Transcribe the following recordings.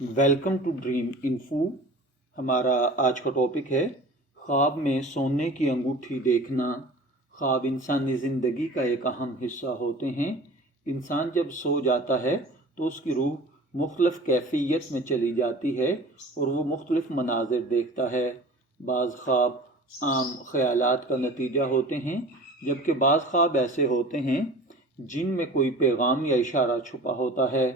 Welcome to dream info. ہمارا آج کا ٹاپک ہے خواب میں سونے کی انگوٹھی دیکھنا۔ خواب انسانی زندگی کا ایک اہم حصہ ہوتے ہیں۔ انسان جب سو جاتا ہے تو اس کی روح مختلف کیفیت میں چلی جاتی ہے اور وہ مختلف مناظر دیکھتا ہے۔ بعض خواب عام خیالات کا نتیجہ ہوتے ہیں، جبکہ بعض خواب ایسے ہوتے ہیں جن میں کوئی پیغام یا اشارہ چھپا ہوتا ہے۔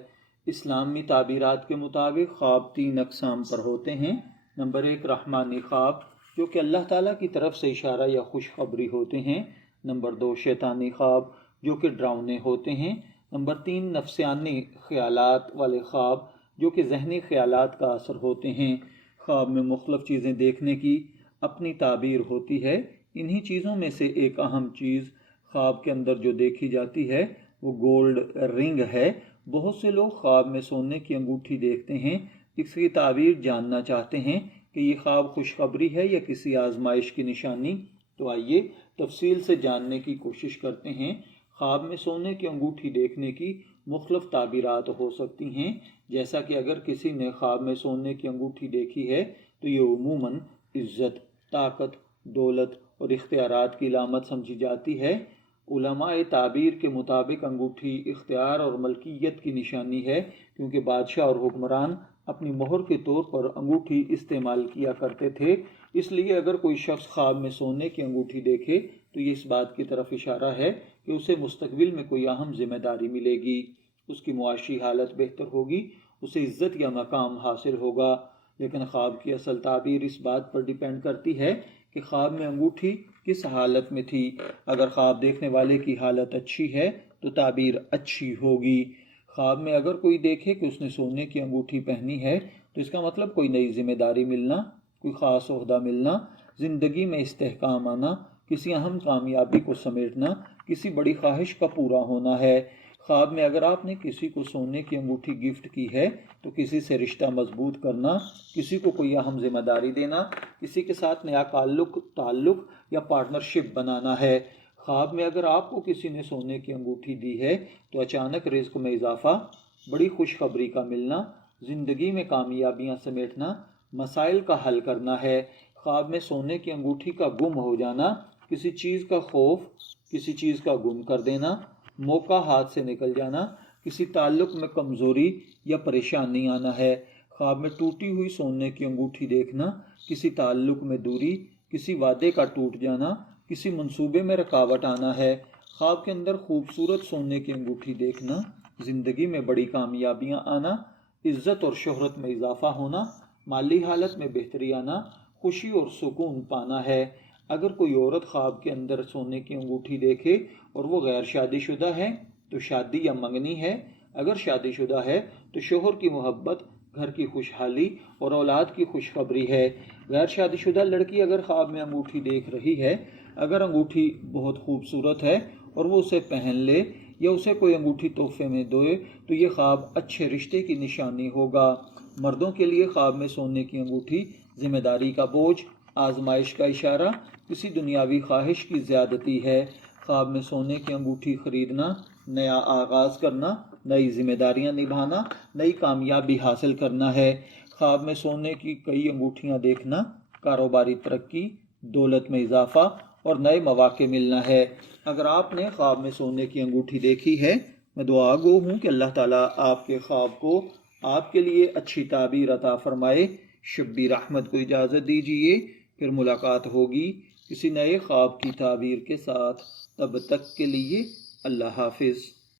اسلامی تعبیرات کے مطابق خواب 3 اقسام پر ہوتے ہیں۔ نمبر 1 رحمانی خواب، جو کہ اللہ تعالیٰ کی طرف سے اشارہ یا خوشخبری ہوتے ہیں۔ نمبر 2 شیطانی خواب، جو کہ ڈراؤنے ہوتے ہیں۔ نمبر 3 نفسیانی خیالات والے خواب، جو کہ ذہنی خیالات کا اثر ہوتے ہیں۔ خواب میں مختلف چیزیں دیکھنے کی اپنی تعبیر ہوتی ہے۔ انہی چیزوں میں سے ایک اہم چیز خواب کے اندر جو دیکھی جاتی ہے وہ گولڈ رنگ ہے۔ بہت سے لوگ خواب میں سونے کی انگوٹھی دیکھتے ہیں، اس کی تعبیر جاننا چاہتے ہیں کہ یہ خواب خوشخبری ہے یا کسی آزمائش کی نشانی۔ تو آئیے تفصیل سے جاننے کی کوشش کرتے ہیں۔ خواب میں سونے کی انگوٹھی دیکھنے کی مختلف تعبیرات ہو سکتی ہیں، جیسا کہ اگر کسی نے خواب میں سونے کی انگوٹھی دیکھی ہے تو یہ عموماً عزت، طاقت، دولت اور اختیارات کی علامت سمجھی جاتی ہے۔ علماء تعبیر کے مطابق انگوٹھی اختیار اور ملکیت کی نشانی ہے، کیونکہ بادشاہ اور حکمران اپنی مہر کے طور پر انگوٹھی استعمال کیا کرتے تھے۔ اس لیے اگر کوئی شخص خواب میں سونے کی انگوٹھی دیکھے تو یہ اس بات کی طرف اشارہ ہے کہ اسے مستقبل میں کوئی اہم ذمہ داری ملے گی، اس کی معاشی حالت بہتر ہوگی، اسے عزت یا مقام حاصل ہوگا۔ لیکن خواب کی اصل تعبیر اس بات پر ڈیپینڈ کرتی ہے کہ خواب میں انگوٹھی کس حالت میں تھی۔ اگر خواب دیکھنے والے کی حالت اچھی ہے تو تعبیر اچھی ہوگی۔ خواب میں اگر کوئی دیکھے کہ اس نے سونے کی انگوٹھی پہنی ہے تو اس کا مطلب کوئی نئی ذمہ داری ملنا، کوئی خاص عہدہ ملنا، زندگی میں استحکام آنا، کسی اہم کامیابی کو سمیٹنا، کسی بڑی خواہش کا پورا ہونا ہے۔ خواب میں اگر آپ نے کسی کو سونے کی انگوٹھی گفٹ کی ہے تو کسی سے رشتہ مضبوط کرنا، کسی کو کوئی اہم ذمہ داری دینا، کسی کے ساتھ نیا تعلق یا پارٹنرشپ بنانا ہے۔ خواب میں اگر آپ کو کسی نے سونے کی انگوٹھی دی ہے تو اچانک رزق میں اضافہ، بڑی خوشخبری کا ملنا، زندگی میں کامیابیاں سمیٹنا، مسائل کا حل کرنا ہے۔ خواب میں سونے کی انگوٹھی کا گم ہو جانا، کسی چیز کا خوف، کسی چیز کا گم کر دینا، موقع ہاتھ سے نکل جانا، کسی تعلق میں کمزوری یا پریشانی آنا ہے۔ خواب میں ٹوٹی ہوئی سونے کی انگوٹھی دیکھنا، کسی تعلق میں دوری، کسی وعدے کا ٹوٹ جانا، کسی منصوبے میں رکاوٹ آنا ہے۔ خواب کے اندر خوبصورت سونے کی انگوٹھی دیکھنا، زندگی میں بڑی کامیابیاں آنا، عزت اور شہرت میں اضافہ ہونا، مالی حالت میں بہتری آنا، خوشی اور سکون پانا ہے۔ اگر کوئی عورت خواب کے اندر سونے کی انگوٹھی دیکھے اور وہ غیر شادی شدہ ہے تو شادی یا منگنی ہے۔ اگر شادی شدہ ہے تو شوہر کی محبت، گھر کی خوشحالی اور اولاد کی خوشخبری ہے۔ غیر شادی شدہ لڑکی اگر خواب میں انگوٹھی دیکھ رہی ہے، اگر انگوٹھی بہت خوبصورت ہے اور وہ اسے پہن لے یا اسے کوئی انگوٹھی تحفے میں دے تو یہ خواب اچھے رشتے کی نشانی ہوگا۔ مردوں کے لیے خواب میں سونے کی انگوٹھی ذمہ داری کا بوجھ، آزمائش کا اشارہ، کسی دنیاوی خواہش کی زیادتی ہے۔ خواب میں سونے کی انگوٹھی خریدنا، نیا آغاز کرنا، نئی ذمہ داریاں نبھانا، نئی کامیابی حاصل کرنا ہے۔ خواب میں سونے کی کئی انگوٹھیاں دیکھنا، کاروباری ترقی، دولت میں اضافہ اور نئے مواقع ملنا ہے۔ اگر آپ نے خواب میں سونے کی انگوٹھی دیکھی ہے، میں دعا گو ہوں کہ اللہ تعالیٰ آپ کے خواب کو آپ کے لیے اچھی تعبیر عطا فرمائے۔ شبیر احمد کو اجازت دیجیے، پھر ملاقات ہوگی کسی نئے خواب کی تعبیر کے ساتھ۔ تب تک کے لیے اللہ حافظ۔